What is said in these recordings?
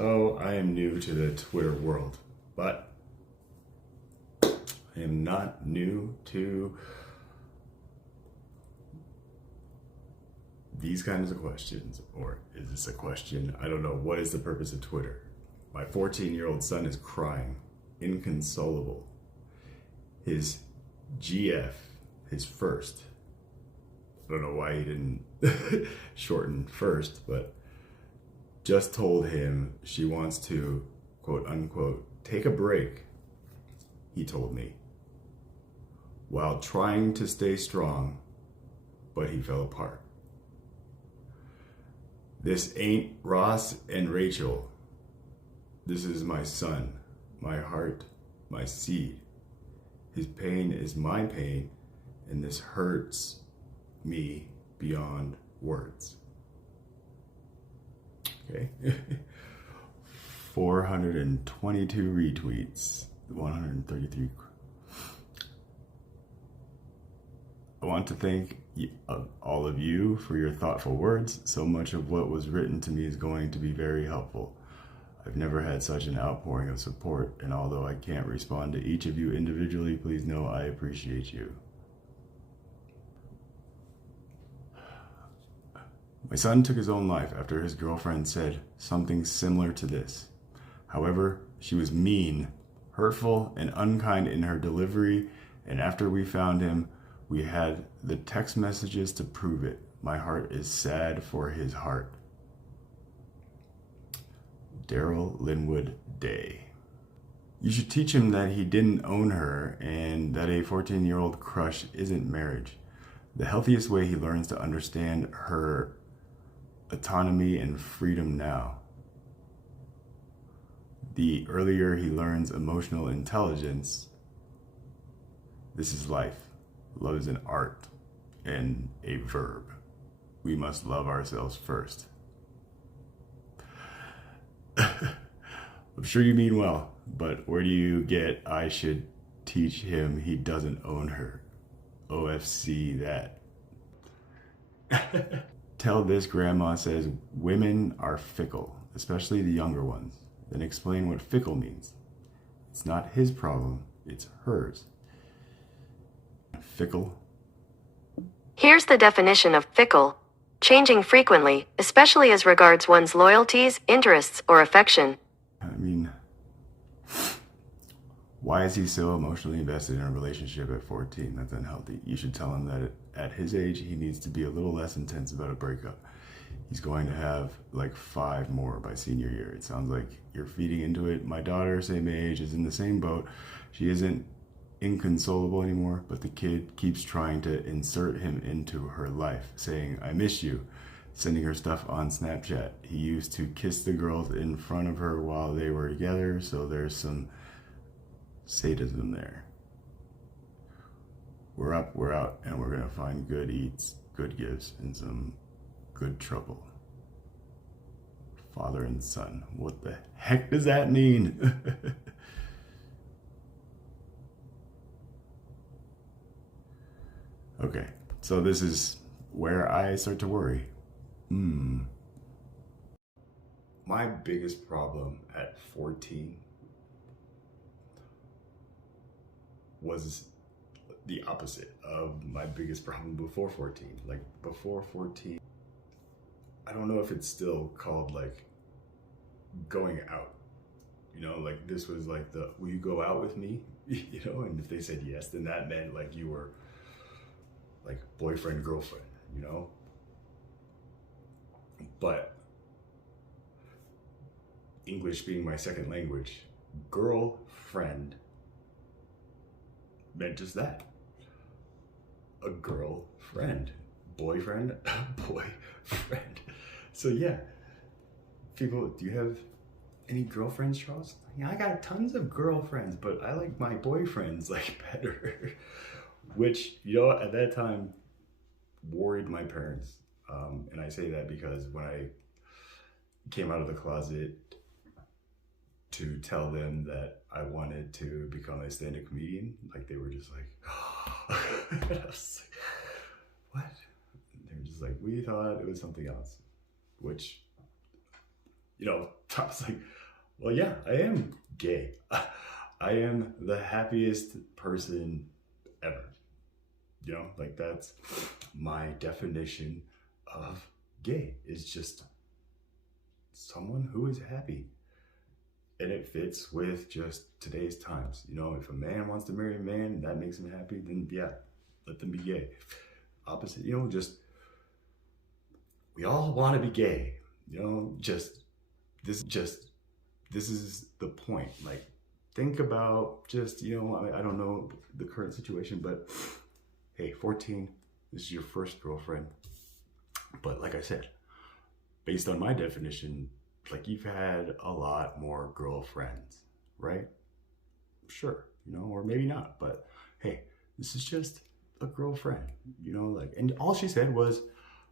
So I am new to the Twitter world, but I am not new to these kinds of questions. Or is this a question? I don't know. What is the purpose of Twitter? My 14-year-old son is crying, inconsolable. His GF, his first, I don't know why he didn't shorten first, but just told him she wants to, quote unquote, take a break, he told me, while trying to stay strong, but he fell apart. This ain't Ross and Rachel. This is my son, my heart, my seed. His pain is my pain, and this hurts me beyond words. Okay. 422 retweets, 133. I want to thank all of you for your thoughtful words. So much of what was written to me is going to be very helpful. I've never had such an outpouring of support, and although I can't respond to each of you individually, please know I appreciate you. My son took his own life after his girlfriend said something similar to this. However, she was mean, hurtful, and unkind in her delivery, and after we found him, we had the text messages to prove it. My heart is sad for his heart. Daryl Linwood Day. You should teach him that he didn't own her and that a 14-year-old crush isn't marriage. The healthiest way he learns to understand her autonomy and freedom now. The earlier he learns emotional intelligence, this is life. Love is an art and a verb. We must love ourselves first. I'm sure you mean well, but where do you get I should teach him he doesn't own her? OFC that. Tell this grandma says women are fickle, especially the younger ones. Then explain what fickle means. It's not his problem, it's hers. Fickle. Here's the definition of fickle. Changing frequently, especially as regards one's loyalties, interests, or affection. I mean, why is he so emotionally invested in a relationship at 14? That's unhealthy. You should tell him that at his age, he needs to be a little less intense about a breakup. He's going to have like 5 more by senior year. It sounds like you're feeding into it. My daughter, same age, is in the same boat. She isn't inconsolable anymore, but the kid keeps trying to insert him into her life, saying, I miss you, sending her stuff on Snapchat. He used to kiss the girls in front of her while they were together, so there's some sadism there. We're up, we're out, and we're gonna find good eats, good gifts, and some good trouble. Father and son. What the heck does that mean? Okay, so this is where I start to worry. My biggest problem at 14 was the opposite of my biggest problem before 14. Like before 14, I don't know if it's still called like going out. You know, like this was like the, will you go out with me? You know, and if they said yes, then that meant like you were like boyfriend, girlfriend, you know? But English being my second language, girlfriend meant just that. A girlfriend. Boyfriend, boyfriend. So yeah, people, do you have any girlfriends, Charles? Yeah, I got tons of girlfriends, but I like my boyfriends like better. Which, you know, at that time worried my parents. And I say that because when I came out of the closet to tell them that I wanted to become a stand-up comedian, like they were just like, and I was like, what? And they were just like, we thought it was something else, which I was like, well, yeah, I am gay. I am the happiest person ever. Like that's my definition of gay, is just someone who is happy. And it fits with just today's times. If a man wants to marry a man, that makes him happy, then yeah, let them be gay. Opposite, we all want to be gay. This is the point. Like, think about just, I don't know the current situation, but hey, 14, this is your first girlfriend. But like I said, based on my definition, like, you've had a lot more girlfriends, right? Sure, or maybe not, but hey, this is just a girlfriend, and all she said was,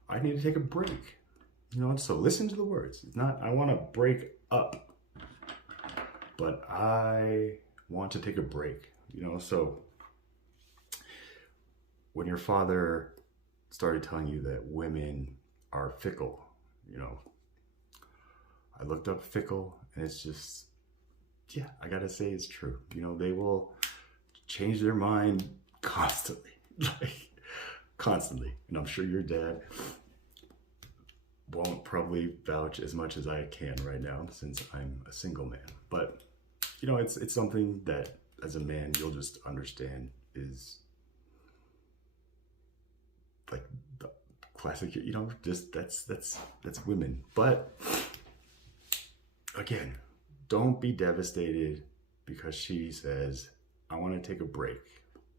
I need to take a break, so listen to the words. It's not, I want to break up, but I want to take a break, so when your father started telling you that women are fickle, I looked up fickle, and it's just, yeah, I gotta say it's true. They will change their mind constantly, like constantly. And I'm sure your dad won't probably vouch as much as I can right now, since I'm a single man. But it's something that as a man you'll just understand is like the classic, just that's women. But again, don't be devastated because she says, I want to take a break.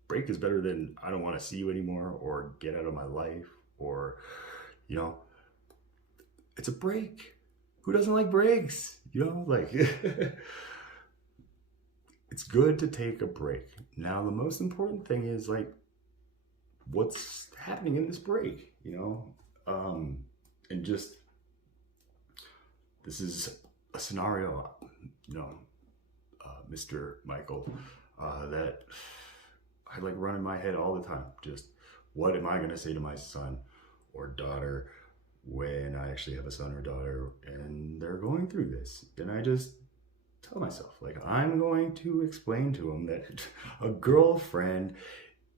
Break is better than I don't want to see you anymore, or get out of my life, or, it's a break. Who doesn't like breaks? Like, it's good to take a break. Now, the most important thing is, like, what's happening in this break, and just, this is a scenario, Mr. Michael, that I like run in my head all the time. Just, what am I going to say to my son or daughter when I actually have a son or daughter and they're going through this? And I just tell myself, like, I'm going to explain to them that a girlfriend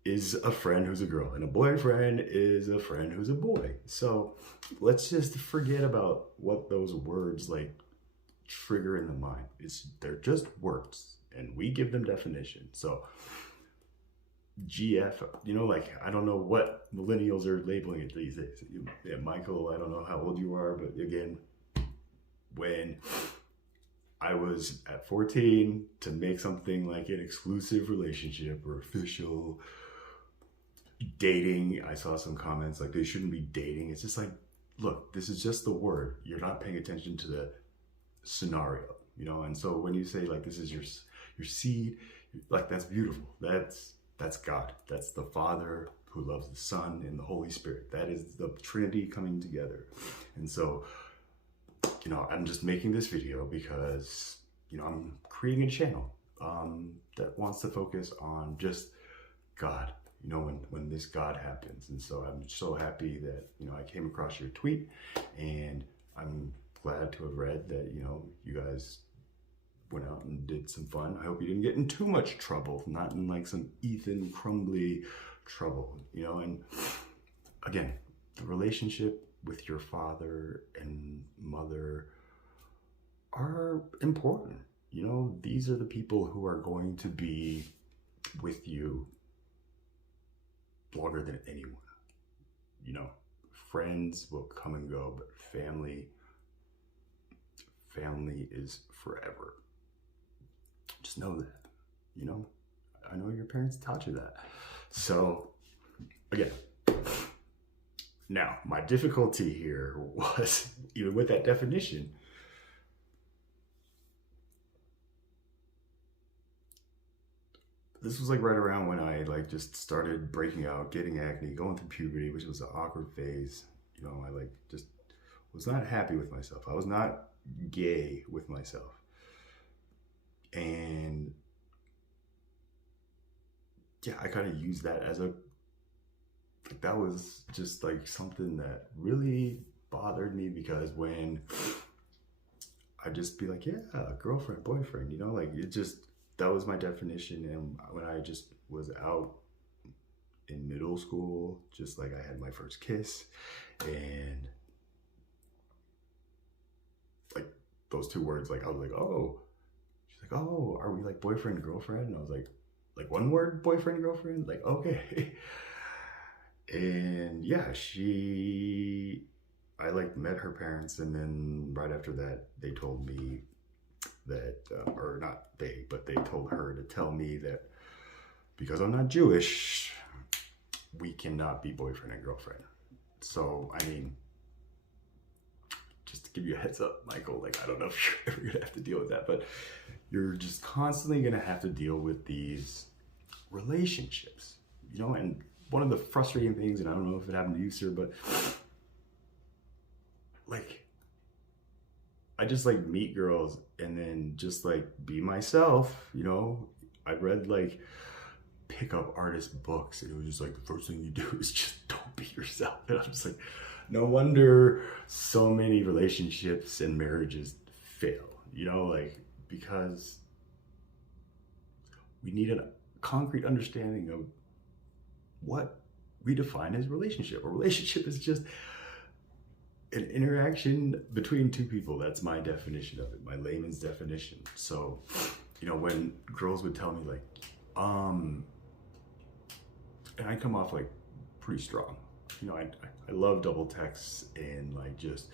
is a friend who's a girl, and a boyfriend is a friend who's a boy. So let's just forget about what those words like trigger in the mind. They're just words, and we give them definition. So GF, like, I don't know what millennials are labeling it these days. Yeah, Michael, I don't know how old you are, but again, when I was at 14, to make something like an exclusive relationship or official dating, I saw some comments like they shouldn't be dating. It's just like, look, this is just the word. You're not paying attention to the scenario, and so when you say, like, this is your seed, like, that's beautiful. That's God. That's the Father who loves the Son and the Holy Spirit. That is the Trinity coming together. And so, I'm just making this video because, I'm creating a channel that wants to focus on just God, when this God happens. And so I'm so happy that, I came across your tweet, and I'm glad to have read that, you guys went out and did some fun. I hope you didn't get in too much trouble, not in like some Ethan Crumbly trouble, and again, the relationship with your father and mother are important. These are the people who are going to be with you longer than anyone. Friends will come and go, but family is forever. Just know that, I know your parents taught you that. So again, now my difficulty here was, even with that definition, this was like right around when I like just started breaking out, getting acne, going through puberty, which was an awkward phase. I like just was not happy with myself. I was not gay with myself. And yeah, I kind of used that as that was just like something that really bothered me, because when I'd just be like, yeah, girlfriend, boyfriend, you know, like it just, that was my definition. And when I just was out in middle school, just like I had my first kiss, and like those two words, like I was like, oh, she's like, oh, are we like boyfriend, girlfriend? And I was like one word, boyfriend, girlfriend, like, okay. And yeah, I like met her parents, and then right after that, they told me that, or not they, but they told her to tell me that because I'm not Jewish, we cannot be boyfriend and girlfriend. So, I mean, just to give you a heads up, Michael, like, I don't know if you're ever gonna have to deal with that, but you're just constantly gonna have to deal with these relationships, you know. And one of the frustrating things, and I don't know if it happened to you, sir, but like, I just like meet girls and then just like be myself, you know. I read like pickup artist books, and it was just like the first thing you do is just don't be yourself. And I'm just like, no wonder so many relationships and marriages fail, you know, like, because we need a concrete understanding of what we define as relationship. A relationship is just an interaction between two people. That's my definition of it, my layman's definition. So, you know, when girls would tell me like, and I come off like pretty strong, you know, I love double texts and like just,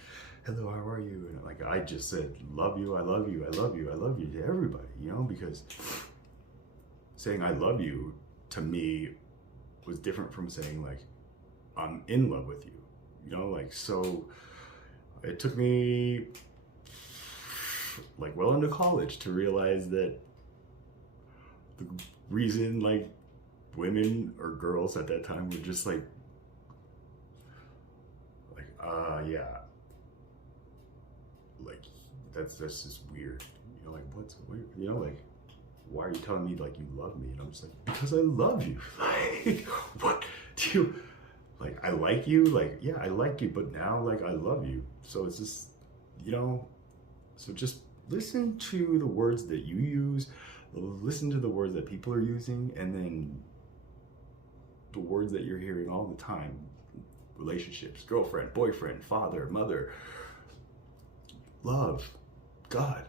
hello, how are you? And like, I just said, love you, I love you, I love you, I love you to everybody, you know, because saying I love you to me was different from saying like, I'm in love with you, you know, like, so it took me like well into college to realize that the reason like women or girls at that time were just like yeah, like that's just weird, you know, like what's weird, you know, like why are you telling me like you love me? And I'm just like, because I love you. Like, what do you like? I like you, like, yeah, I like you, but now like I love you. So it's just, you know, so just listen to the words that you use, listen to the words that people are using, and then the words that you're hearing all the time. Relationships, girlfriend, boyfriend, father, mother, love, God.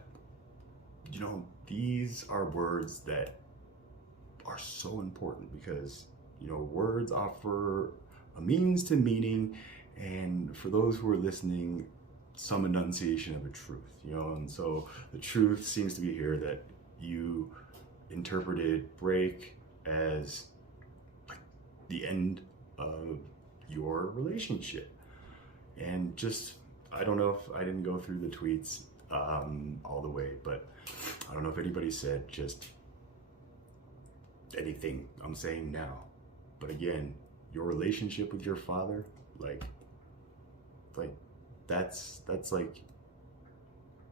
You know, these are words that are so important because, you know, words offer a means to meaning, and for those who are listening, some enunciation of a truth, you know. And so the truth seems to be here that you interpreted break as like the end of your relationship. And just, I don't know if I didn't go through the tweets all the way, but I don't know if anybody said just anything I'm saying now. But again, your relationship with your father, like that's like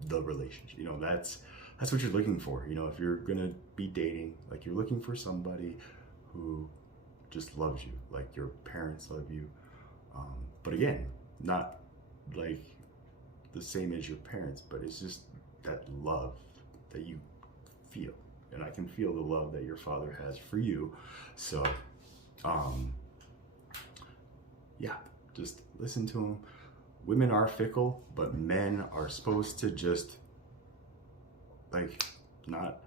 the relationship, you know, that's what you're looking for. You know, if you're gonna be dating, like you're looking for somebody who just loves you, like your parents love you. But again, not like the same as your parents, but it's just that love that you feel. And I can feel the love that your father has for you. So, yeah, just listen to him. Women are fickle, but men are supposed to just like not,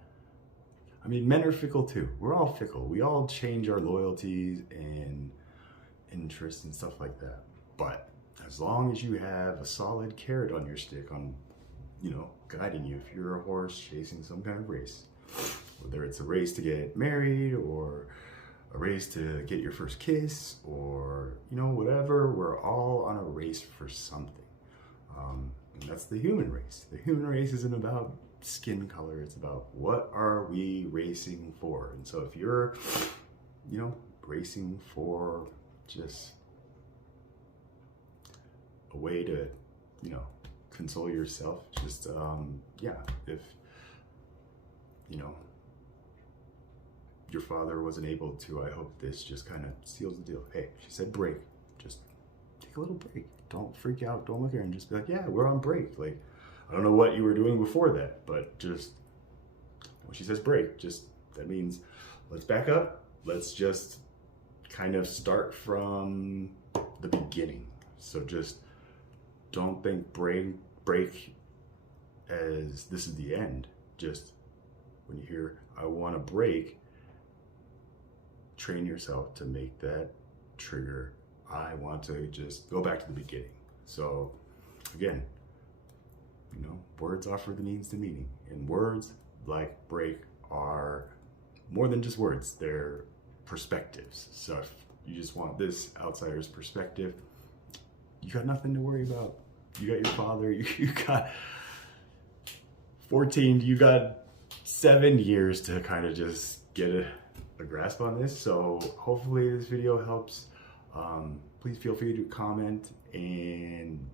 I mean, men are fickle too. We're all fickle. We all change our loyalties and interests and stuff like that. But as long as you have a solid carrot on your stick on, you know, guiding you, if you're a horse chasing some kind of race, whether it's a race to get married or a race to get your first kiss or, you know, whatever, we're all on a race for something. And that's the human race. The human race isn't about skin color. It's about what are we racing for? And so if you're, you know, racing for just a way to, you know, console yourself, just, yeah, if, you know, your father wasn't able to, I hope this just kind of seals the deal. Hey, she said break. Just take a little break. Don't freak out. Don't look at her and just be like, yeah, we're on break. Like, I don't know what you were doing before that, but just when she says break, just that means let's back up. Let's just kind of start from the beginning. So just don't think break as this is the end. Just when you hear I want to break, train yourself to make that trigger. I want to just go back to the beginning. So again, you know, words offer the means to meaning, and words like break are more than just words. They're perspectives. So if you just want this outsider's perspective, you got nothing to worry about. You got your father, you got 14, you got 7 years to kind of just get a grasp on this. So hopefully this video helps. Please feel free to comment and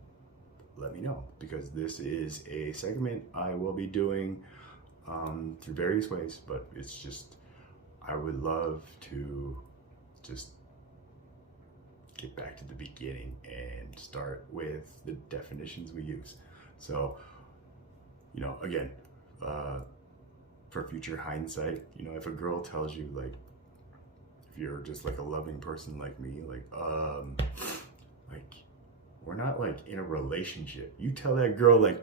let me know, because this is a segment I will be doing through various ways, but it's just, I would love to just get back to the beginning and start with the definitions we use. So, you know, again, for future hindsight, you know, if a girl tells you, like, if you're just like a loving person like me, like we're not like in a relationship. You tell that girl, like,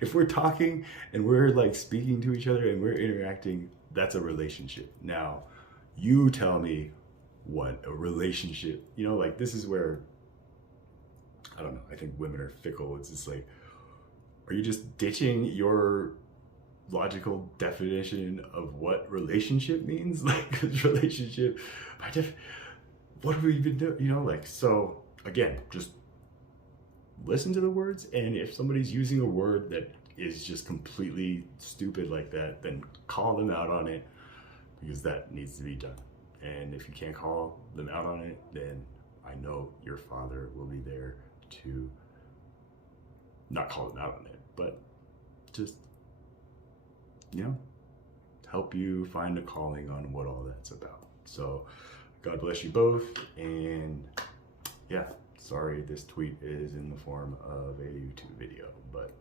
if we're talking and we're like speaking to each other and we're interacting, that's a relationship. Now, you tell me what a relationship, you know, like, this is where, I don't know, I think women are fickle. It's just like, are you just ditching your logical definition of what relationship means? Like, 'cause relationship, what have we been doing? You know, like, so again, just listen to the words, and if somebody's using a word that is just completely stupid like that, then call them out on it, because that needs to be done. And if you can't call them out on it, then I know your father will be there to not call them out on it, but just, you know, help you find a calling on what all that's about. So God bless you both. And yeah, sorry this tweet is in the form of a YouTube video, but